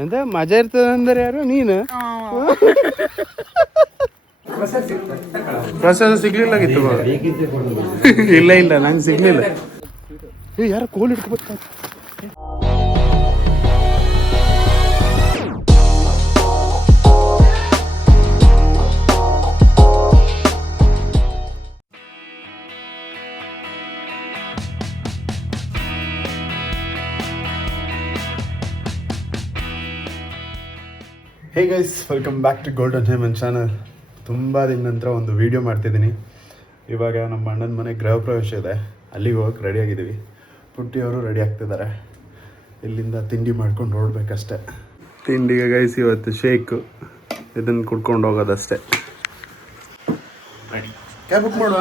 ಎಂತ ಮಜಾ ಇರ್ತದೆ ಅಂದ್ರೆ ಯಾರು ನೀನು ಪ್ರಸಾದ ಸಿಗ್ಲಿಲ್ಲಾಗಿತ್ತು ಇಲ್ಲ ಇಲ್ಲ ನಂಗೆ ಸಿಗ್ಲಿಲ್ಲ ಯಾರು ಕೋಲ್ ಇಟ್ಕೊಬೇಕು. Hey guys, welcome back to Golden Heman channel. ತುಂಬ ದಿನ ನಂತರ ಒಂದು ವೀಡಿಯೋ ಮಾಡ್ತಿದ್ದೀನಿ. ಇವಾಗ ನಮ್ಮ ಅಣ್ಣನ ಮನೆ ಗೃಹ ಪ್ರವೇಶ ಇದೆ, ಅಲ್ಲಿಗೆ ಹೋಗಕ್ಕೆ ರೆಡಿ ಆಗಿದ್ದೀವಿ. ಪುಟ್ಟಿಯವರು ರೆಡಿ ಆಗ್ತಿದ್ದಾರೆ. ಇಲ್ಲಿಂದ ತಿಂಡಿ ಮಾಡ್ಕೊಂಡು ಹೊರಡ್ಬೇಕಷ್ಟೆ. ತಿಂಡಿಗೆ ಗೈಸ್ ಇವತ್ತು ಶೇಕು, ಇದನ್ನು ಕುಡ್ಕೊಂಡು ಹೋಗೋದಷ್ಟೇ. ರೆಡಿ ಕ್ಯಾಬ್ ಬುಕ್ ಮಾಡುವ?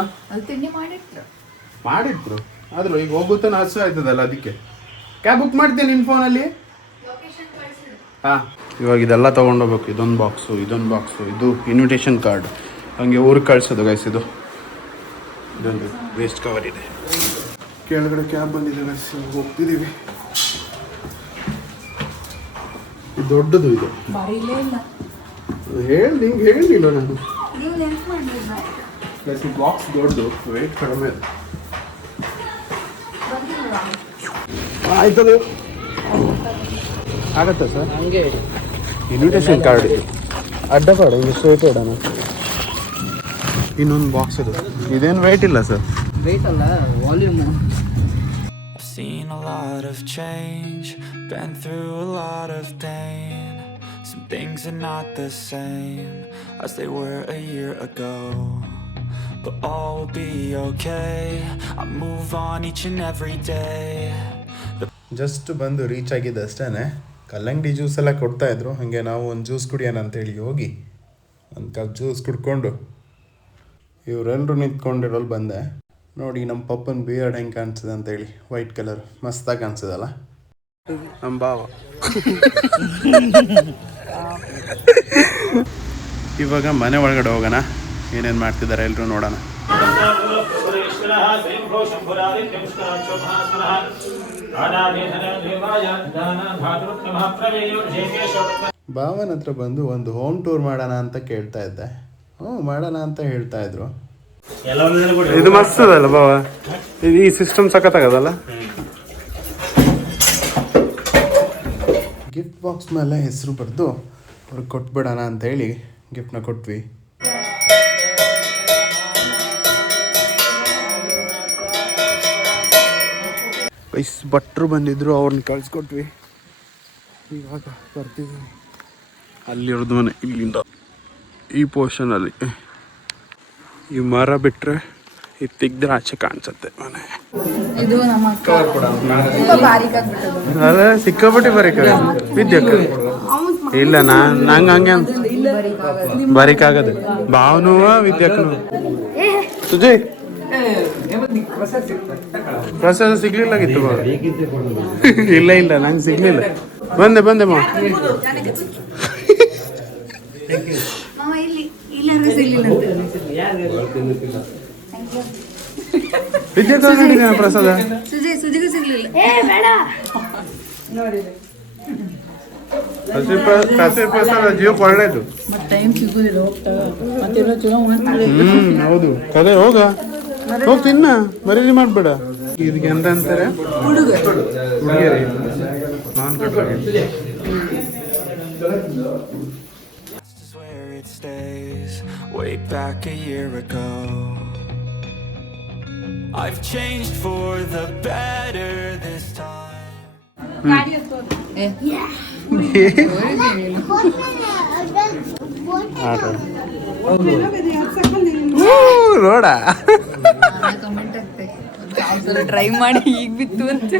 ಮಾಡಿದ್ರು ಆದರೂ ಈಗ ಹೋಗುತ್ತಾ ನಾಶ ಆಯ್ತದಲ್ಲ, ಅದಕ್ಕೆ ಕ್ಯಾಬ್ ಬುಕ್ ಮಾಡ್ತೀನಿ ನಿನ್ನ ಫೋನಲ್ಲಿ. ಹಾಂ, ಇವಾಗ ಇದೆಲ್ಲ ತೊಗೊಂಡೋಗ್ಬೇಕು. ಇದೊಂದು ಬಾಕ್ಸು, ಇದು ಇನ್ವಿಟೇಷನ್ ಕಾರ್ಡ್, ಹಂಗೆ ಊರಿಗೆ ಕಳಿಸೋದು ಗೈಸ್. ಇದೊಂದು ವೇಸ್ಟ್ ಕವರ್ ಇದೆ. ಕೆಳಗಡೆ ಕ್ಯಾಬ್ ಬಂದಿದೆ ಗೈಸ್, ಹೋಗ್ತಿದ್ದೀವಿ. ಇದು ದೊಡ್ಡದು, ಇದು ಹೇಳಿಲ್ಲ ನಾನು. ಗೈಸ್ ಈ ಬಾಕ್ಸ್ ದೊಡ್ಡದು, ವೇಟ್ ಕಡಿಮೆ ಅದು. ಆಯ್ತದು ಆಗತ್ತಾ ಸರ್? ಹಂಗೆ ಇನ್ವಿಟೇಷನ್ ಕಾರ್ಡ್ ಇದು ಅಡ್ಡಪಾಡು, ಹಿಂಗೆ ಸ್ಟ್ರೇಟ್ ಇಡೋಣ. ಇನ್ನೊಂದು ಬಾಕ್ಸ್ ಅದು, ಇದೇನು ವೇಟ್ ಇಲ್ಲ ಸರ್. ವೇಟ್ ಅಲ್ಲ, volume. Seen a lot of change, been through a lot of pain. Some things are not the same as they were a year ago, but all will be okay. I move on each and every day. Just ಬಂದು reach ಆಗಿದ್ದೆ ಅಷ್ಟೇ. ಕಲ್ಲಂಗಡಿ juice ಎಲ್ಲ ಕೊಡ್ತಾಯಿದ್ರು, ಹಾಗೆ ನಾವು ಒಂದು juice ಕುಡಿಯೋಣ ಅಂತೇಳಿ ಹೋಗಿ ಒಂದು ಕಪ್ ಜ್ಯೂಸ್ ಕುಡ್ಕೊಂಡು ಇವರೆಲ್ಲರೂ ನಿಂತ್ಕೊಂಡಿರೋಲ್ಲಿ ಬಂದೆ. ನೋಡಿ ನಮ್ಮ ಪಪ್ಪನ ಬಿಯರ್ಡ್ ಹೆಂಗೆ ಕಾಣಿಸ್ತದೆ ಅಂತೇಳಿ, ವೈಟ್ ಕಲರ್ ಮಸ್ತಾಗಿ ಕಾಣಿಸ್ತದಲ್ಲ ನಮ್ಮ ಭಾವ. ಇವಾಗ ಮನೆ ಒಳಗಡೆ ಹೋಗೋಣ, ಏನೇನು ಮಾಡ್ತಿದ್ದಾರೆ ಎಲ್ಲರೂ ನೋಡೋಣ. ಭಾವನ ಹತ್ರ ಬಂದು ಒಂದು ಹೋಮ್ ಟೂರ್ ಮಾಡೋಣ ಅಂತ ಕೇಳ್ತಾ ಇದ್ದೆ. ಮಾಡೋಣ ಅಂತ ಹೇಳ್ತಾ ಇದ್ರು. ಇದು ಮಸ್ತ್ ಅದಲ್ಲ ಭಾವ, ಈ ಸಿಸ್ಟಮ್ ಸಖತ್ತಾಗದಲ್ಲ. ಗಿಫ್ಟ್ ಬಾಕ್ಸ್ ಮೇಲೆ ಹೆಸರು ಬರೆದು ಅವ್ರಿಗೆ ಕೊಟ್ಬಿಡೋಣ ಅಂತ ಹೇಳಿ ಗಿಫ್ಟ್ನ ಕೊಟ್ವಿ. ಭಟ್ರು ಬಂದಿದ್ರು, ಅವ್ರನ್ನ ಕಳಿಸ್ಕೊಟ್ವಿ. ಇವಾಗ ಬರ್ತಿದ್ದೀವಿ. ಅಲ್ಲಿರೋದು ಮನೆ, ಇಲ್ಲಿಂದ ಈ ಪೋರ್ಷನಲ್ಲಿ ಈ ಮರ ಬಿಟ್ಟರೆ ಇದು ತೆಗ್ದ್ರೆ ಆಚೆ ಕಾಣಿಸುತ್ತೆ ಮನೆ. ಅದೇ ಸಿಕ್ಕಾಪಟ್ಟೆ ಬರೀಕಾಗ ವಿದ್ಯಕ್ಕ ಇಲ್ಲ, ನಂಗೆ ಹಂಗೆ ಬರೀಕಾಗದು. ಭಾವನೂ ವಿದ್ಯಕ್ಕನು ಸುಜಯ್ ಪ್ರಸಾದ ಸಿಗ್ಲಿಲ್ಲಾಗಿತ್ತು ಬಾ. ಇಲ್ಲ ಇಲ್ಲ ನಂಗೆ ಸಿಗ್ಲಿಲ್ಲ. ಬಂದೆ ಮಾ. ವಿದ್ಯಾ ಪ್ರಸಾದ ಹಸಿ ಪ್ರಸಾದ ಜೀವಕ್ಕೆ ಒಳ್ಳೇದು. ಹೌದು ಕಲೆ. ಹೋಗಿ ತಿನ್ನ, ಮರೀಲಿ ಮಾಡ್ಬೇಡ. ಇದಕ್ಕೆ ಎಂತ ಅಂತಾರೆ? ಹುಡುಗಿಯರಿ ನಾನ್ ಕಟ್ಟಾಗಿ. Way back a year ago, I've changed for the better this time. ನೋಡ ಟ್ರೈ ಮಾಡಿ ಈಗ ಬಿತ್ತು ಅಂತ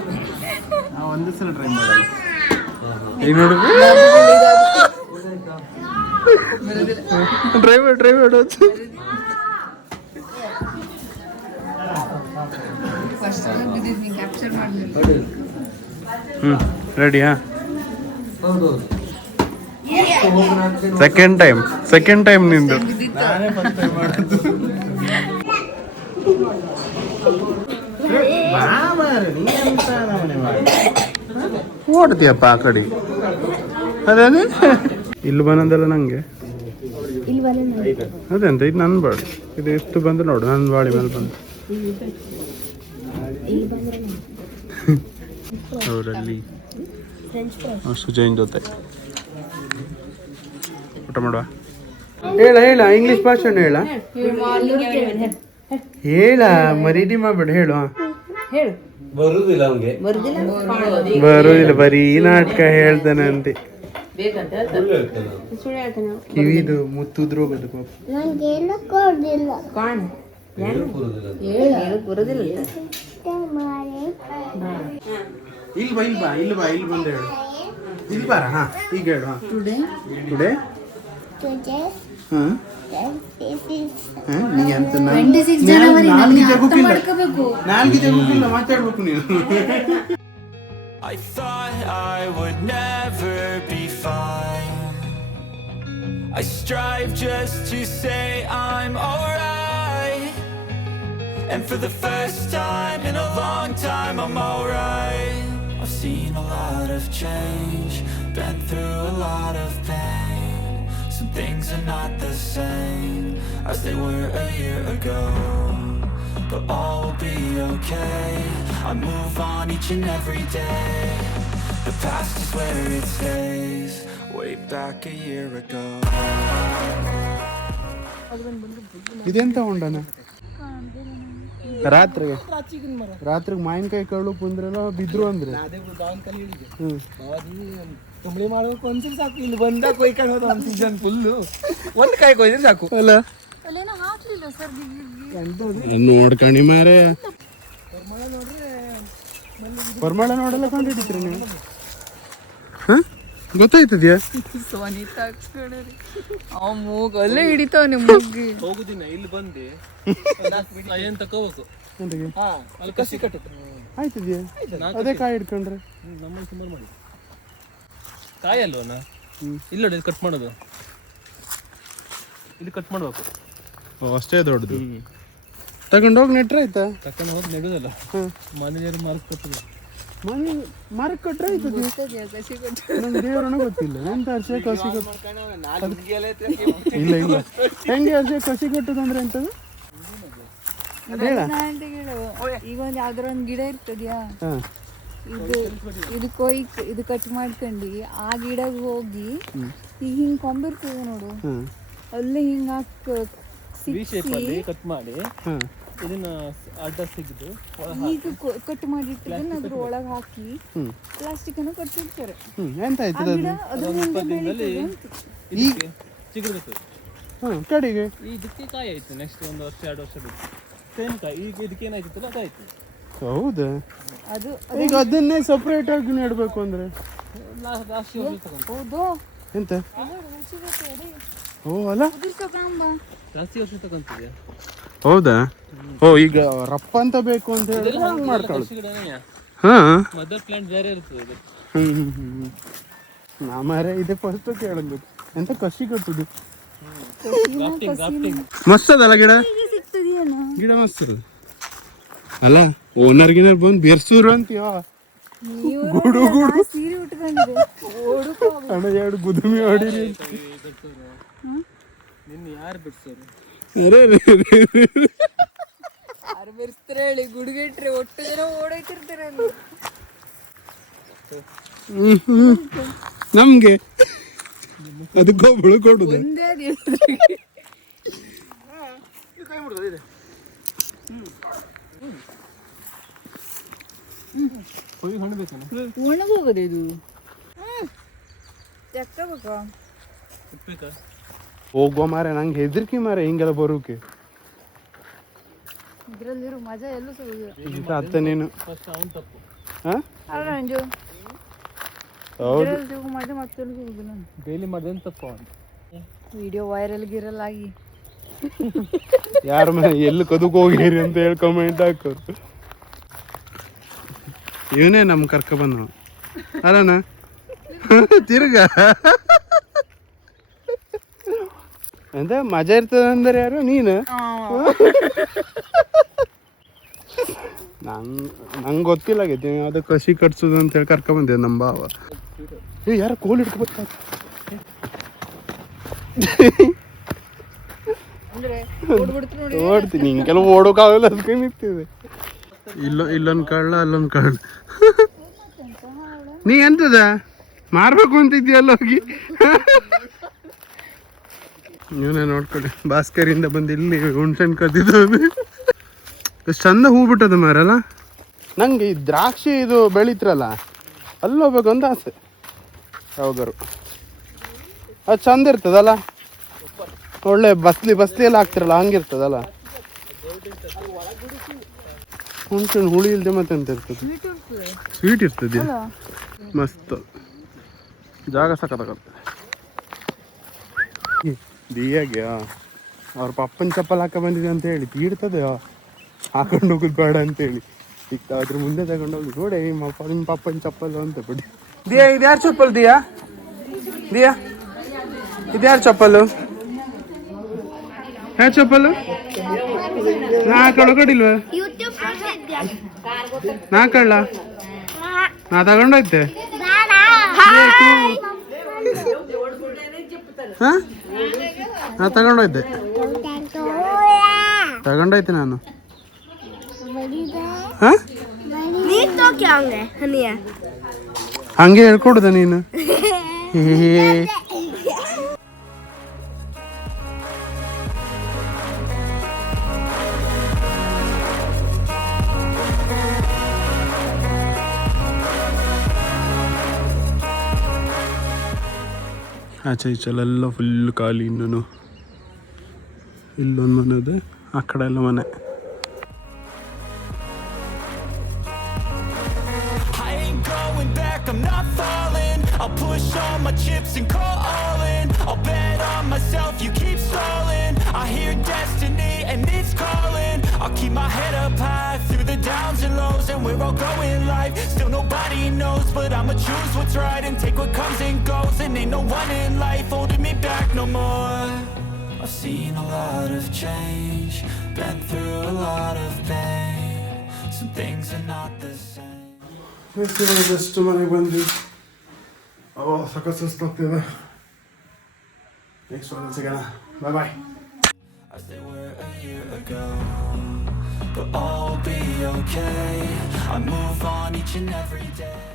ಒಂದು ಸಲ ಟ್ರೈ ಮಾಡಲ್ಲ. ಈಗ ನೋಡು ಡ್ರೈವರ್ ರೆಡಿಯಾ? ಸೆಕೆಂಡ್ ಟೈಮ್ ನಿಂದು. ನಾನೇ ಫಸ್ಟ್ ಟೈಮ್ ಮಾಡೋದು. ಓಡ್ತೀಯಪ್ಪ ಆ ಕಡೆ. ಅದೇನೆ ಇಲ್ಲಿ ಬಂದಲ್ಲ ನಂಗೆ ಇಲ್ಲಿ ಬರೋಣ ಅದೆಂತ ಇದು ನನ್ನ ಬಾಡಿ ಇದು ಎಷ್ಟು ಬಂದು ನೋಡು ನನ್ನ ಬಾಡಿ ಮೇಲೆ ಬಂದು ಇಲ್ಲಿ ಬಂದ್ರೆ ಅವರಲ್ಲಿ ಫ್ರೆಂಚ್ ಫ್ರೈಸ್ ಸುಜಯನ್ ಜೊತೆ ಊಟ ಮಾಡುವ ಹೇಳ ಇಂಗ್ಲಿಷ್ ಭಾಷಣ ಹೇಳ ಮರೀದಿ ಮಾಡ್ಬೇಡ ಹೇಳು ಹೇಳು ಬರುದಿಲ್ಲ ಅವ್ನಿಗೆ ಬರೋದಿಲ್ಲ ಬರೀ ನಾಟಕ ಹೇಳ್ತಾನೆ ಅಂತೆ ಸುಳ್ಳು ಹೇಳ್ತಾನೆ ಕಿವಿದು ಮುತ್ತುದ್ರು ಹೋಗೋದು ಪಾಪ ನಂಗೇನು ಕೊಡ್ದಿಲ್ಲ ಕಾಣ ಬರೋದಿಲ್ಲ ಇಲ್ಲಿ ಬಂದು ಹೇಳು ಇಲ್ಲಿ ಬಾರ ಹಾ ಈಗ ಹೇಳು ಹಾ ಟುಡೇ ಹಾಂ ನೀ ಅಂತ ನಾಲ್ಕು ಜಗಕ್ಕಿಲ್ಲ ಮಾತಾಡ್ಬೇಕು ನೀನು I thought I would never be fine. I strive just to say I'm alright. And for the first time in a long time I'm alright. I've seen a lot of change, been through a lot of pain. Some things are not the same as they were a year ago, but all will be okay. I move on each and every day. The past is where it stays. Way back a year ago. ಇದೆಂತ ಉಂಡನ ರಾತ್ರಿಗೆ ಮಾವಿನಕಾಯಿ ಕಳ್ಳು ಬಂದ್ರಲ್ಲ ಬಿದ್ರು ಅಂದ್ರೆ ಕಂಬಳಿ ಮಾಡ್ಬೇಕು ಅನ್ಸಿಲ್ ಸಾಕು ಇಲ್ಲಿ ಬಂದಾಗ ಕೊಯ್ಕೊಂಡು ಹೋದ ಒಂದು ಸೀಸನ್ ಫುಲ್ಲು ಒಂದು ಕಾಯಿ ಕೊಯ್ದ್ರೆ ಸಾಕು ಅಲ್ಲ ನೋಡ್ಕಣಿ ಮಾರೆ ಪರಿಮಳ ನೋಡಲ್ಲ ಕಂಡಿಡ್ತೀರಿ ನೀವು ಗೊತ್ತಾಯ್ತದ್ಯಾ ಸೋನಿತಾ ಅವ ಮೂಗ್ ಅಲ್ಲೇ ಹಿಡಿತಾವ ಮೂಗಿ ಹೋಗುದಿನ ಇಲ್ಲಿ ಬಂದೆ ಏನ್ ತಕೋಬೇಕು ಅಲ್ಲಿ ಕಸಿ ಕಟ್ಟುತ್ತೆ ಆಯ್ತದ್ಯಾ ಅದೇ ಕಾಯಿ ಹಿಡ್ಕೊಂಡ್ರೆ ನಮ್ಮಲ್ಲಿ ಸುಮಾರು ಮಾಡಿ ಕಾಯಿ ಅಲ್ವನ ಇಲ್ಲ ನೋಡಿ ಕಟ್ ಮಾಡೋದು ಇಲ್ಲಿ ಕಟ್ ಮಾಡ್ಬೇಕು ಅಷ್ಟೇ ದೊಡ್ಡದು ತಗೊಂಡೋಗಿ ನೆಟ್ರೆ ಆಯ್ತಾ ತಕೊಂಡು ಹೋಗಿ ನೆಡುದಲ್ಲ ಮನೆಯವ್ರು ಮಾರ್ಕ್ ಕೊಟ್ಟದು ಮನೆ ಮರಕ್ಕೆ ಕೊಟ್ರೆ ಆಯ್ತದೆ ನಂಗೆ ದೇವರನ್ನ ಗೊತ್ತಿಲ್ಲ ಎಂತ ಅರ್ಷೆ ಕಸಿ ಕೊಟ್ಟು ಇಲ್ಲ ಇಲ್ಲ ಹೆಂಗೆ ಅರ್ಷೆ ಕಸಿ ಕೊಟ್ಟದಂದ್ರೆ ಎಂತದು ಹೇಳ ಈಗ ಒಂದ್ ಯಾವ್ದಾರ ಒಂದ್ ಗಿಡ ಇರ್ತದ್ಯಾ ಹಾಂ ಇದು ಇದು ಕಟ್ ಮಾಡ್ಕೊಂಡು ಆ ಗಿಡಗ್ ಹೋಗಿ ಈಗ ಹಿಂಗ್ ಕೊಂಬಿರ್ತದೆ ನೋಡು ಅಲ್ಲೇ ಹಿಂಗ ಕಟ್ ಮಾಡಿ ಇದನ್ನ ಅಡ್ಡ ಸಿಗಿದು ಈಗ ಕಟ್ ಮಾಡಿಟ್ಟಿದ್ದನ್ನ ಅದ್ರ ಒಳಗೆ ಹಾಕಿ ಪ್ಲಾಸ್ಟಿಕ್ ಅನ್ನು ಕಟ್ಸಿರ್ತಾರೆ ಎಂತ ಆಯ್ತದ ಈಗ ಚಿಗುರ್ಬೇಕು ಕಡೆಗೆ ಇದಕ್ಕೆ ಕಾಯಿ ಆಯ್ತು ನೆಕ್ಸ್ಟ್ ಒಂದು ವರ್ಷ 2 ವರ್ಷ ಬಿಟ್ಟು ಸೇಮ್ ಕಾಯಿ ಈಗ ಇದಕ್ಕೆ ಏನಾಯ್ತಲ್ಲ ಅದಾಯ್ತು ಹೌದಾ ಅದು ಈಗ ಅದನ್ನೇ ಸಪ್ರೇಟ್ ಆಗಿ ನೆಡ್ಬೇಕು ಅಂದ್ರೆ ಜಾಸ್ತಿ ವರ್ಷ ತಗೊಂಡು ಹೌದು ಎಂತ ಓ ಅಲ್ಲ ಜಾಸ್ತಿ ವರ್ಷ ತಗೊಂತಿದೆ ಹೌದಾ ಓ ಈಗ ರಪ್ಪ ಅಂತ ಬೇಕು ಅಂತ ಹೇಳಿ ಹಂಗೆ ಮಾಡ್ಕೊಳ್ಳಿ ಹಾ ಮದರ್ ಪ್ಲಾಂಟ್ ಬೇರೆ ಇರ್ತದೆ ನಾ ಮಾರೇ ಇದೆ ಫಸ್ಟ್ ಕೇಳಂಗ ಎಂತ ಕಸಿ ಕಟ್ಟುದು ಮಸ್ತ್ ಅದಲ್ಲ ಗಿಡ ಗಿಡ ಮಸ್ತ್ ಅದ ಅಲ್ಲ ಓನರ್ ಗಿನರ್ ಬಂದು ಬೆರ್ಸೂರು ಅಂತೀವ ಗುಡು ಗುಡು ಸೀರೆ ಉಟ್ಕೊಂಡಿದೆ ಅಣ್ಣ 2 ಗುದುಮಿ ಹೊಡಿರಿ ನಿನ್ನ ಯಾರು ಬಿಡ್ಸೋರು ಯಾರು ಬೆರೆಸ್ತಾರೆ ಹೇಳಿ ಗುಡುಗೆಟ್ರೆ ಒಟ್ಟು ಜನ ಓಡೈತಿರ್ತಾರೆ ಅಲ್ಲಿ ನಮ್ಗೆ ಅದಕ್ಕೊಬ್ಬಳು ಕೊಡುದು ಒಂದೇ ಅದು ಒಣಗೋಗದೆ ಇದು ಎಕ್ಕಬೇಕಾ ಹೋಗುವ ಮಾರೆ ನಂಗೆ ಹೆದರ್ಕಿ ಮಾರೆ ಹಿಂಗೆಲ್ಲ ಬರೋಕೆ ಇದ್ರಲ್ಲಿರೋ ಮಜಾ ಎಲ್ಲೂ ಸಿಗುದಿಲ್ಲ ಅತ್ತ ನೀನು ಹಾ ಅಲ್ಲ ನಂಜು ಹೌದು ಇದ್ರಲ್ಲಿ ಮಜಾ ಮತ್ತೆಲ್ಲೂ ಸಿಗುದಿಲ್ಲ ಡೈಲಿ ಮಾಡಿದ್ರೆ ತಪ್ಪ ವಿಡಿಯೋ ವೈರಲ್ ಗಿರಲ್ ಆಗಿ ಯಾರ ಮನೆ ಎಲ್ಲಿ ಕದಕ್ ಹೋಗಿರಿ ಅಂತ ಹೇಳಿ ಕಮೆಂಟ್ ಹಾಕೋರು ಇವನೇ ನಮ್ ಕರ್ಕ ಬಂದವ ಅಲ್ಲಣ್ಣ ತಿರ್ಗ ಎಂತ ಮಜಾ ಇರ್ತದ ಅಂದ್ರೆ ಯಾರು ನೀನು ನಂಗೆ ಗೊತ್ತಿಲ್ಲ ಆಗೈತಿ ಅದು ಕಸಿ ಕಟ್ಸೋದು ಅಂತ ಹೇಳಿ ಕರ್ಕ ಬಂದೆ ನಮ್ಮ ಭಾವ ಏ ಯಾರು ಕೋಲ್ ಹಿಡ್ಕೊಬರ್ತಾರೆ ಓಡ್ತೀನಿ ಹಿಂಗೆ ಕೆಲವು ಓಡೋಕ್ಕಾಗಲ್ಲ ಅದಕ್ಕೆ ನಿಂತಿದೆ. ಇಲ್ಲೊಂದು ಕಳ್ಳ ಅಲ್ಲೊಂದು ಕಳ್ಳ. ನೀ ಎಂತದ ಮಾರ್ಬೇಕು ಅಂತಿದ್ಯಲ್ಲ ಹೋಗಿ. ಇವನೇ ನೋಡ್ಕೊಳ್ಳಿ, ಭಾಸ್ಕರಿಂದ ಬಂದು ಇಲ್ಲಿ ಹುಣ್ಸೆನ್ ಕದ್ದಿದ್ದು. ಎಷ್ಟು ಚಂದ ಹೂ ಬಿಟ್ಟದ ಮಾರಲ್ಲ. ನಂಗೆ ಈ ದ್ರಾಕ್ಷಿ ಇದು ಬೆಳೀತ್ರಲ್ಲ ಅಲ್ಲಿ ಹೋಗ್ಬೇಕು ಅಂತ ಆಸೆ. ಯಾವಾಗಾರು ಅದು ಚಂದ ಇರ್ತದಲ್ಲ, ಒಳ್ಳೆ ಬಸ್ಲಿ ಎಲ್ಲ ಹಾಕ್ತಿರಲ್ಲ ಹಂಗಿರ್ತದಲ್ಲ. ಹುಣ್ಸೆನ್ ಹುಳಿ ಇಲ್ಲದೆ ಮತ್ತೆ ಅಂತ ಇರ್ತದೆ, ಸ್ವೀಟ್ ಇರ್ತದೆ, ಮಸ್ತ್ ಜಾಗ ಸಖತ್ತಾಗತ್ತೆ. ದಿಯಾಗೆ ಅವ್ರ ಪಪ್ಪನ ಚಪ್ಪಲ್ ಹಾಕ ಬಂದಿದೆ ಅಂತ ಹೇಳಿ ತೀಡ್ತದೆ, ಹಾಕೊಂಡು ಹೋಗುದು ಬೇಡ ಅಂತೇಳಿ ಈಗ ಅದ್ರ ಮುಂದೆ ತಗೊಂಡೋಗಿ ನೋಡಿ ನಿಮ್ಮ ಪಪ್ಪನ ಚಪ್ಪಲ್ ಅಂತ ಬಿಡಿ. ದಿಯಾ ಇದ್ಯಾರು ಚಪ್ಪಲ್? ದಿಯಾ ಇದ್ಯಾರು ಚಪ್ಪಲು? ಯಾವ ಚಪ್ಪಲು? ನಾ ಕಳ್ಕೊಡಿಲ್ವ? ನಾ ಕಳ್ಳ? ನಾ ತಗೊಂಡೋಯ್ತೆ. ನಾ ತಗೊಂಡೋಯ್ತೆ ನಾನು. ಹಂಗೆ ಹೇಳ್ಕೊಡುದ ನೀನು? ಆಚೆ ಈಚೆಲ್ಲ ಫುಲ್ ಖಾಲಿ. ಇನ್ನೂ ಇಲ್ಲೊಂದು ಮನೆ ಇದೆ, ಆ ಕಡೆ ಎಲ್ಲ ಮನೆ. I'm not falling. I'll push all my chips and call all in. I'll bet on myself, you keep stalling. I hear destiny and it's calling. I'll keep my head up high through the downs and lows, and we're all going life. Still nobody knows, but I'ma choose what's right and take what comes and goes. And ain't no one in life holding me back no more. I've seen a lot of change, been through a lot of pain. Some things are not the same. Just ಮನೆಗೆ ಬಂದ್ವಿ. ಸಖತ್ ಸುಸ್ತಾಗ್ತಿದೆ. Next ಒಂದು ಸಿಗೋಣ. ಬಾಯ್. As they were a year ago, but all will be okay. I move on each and every day.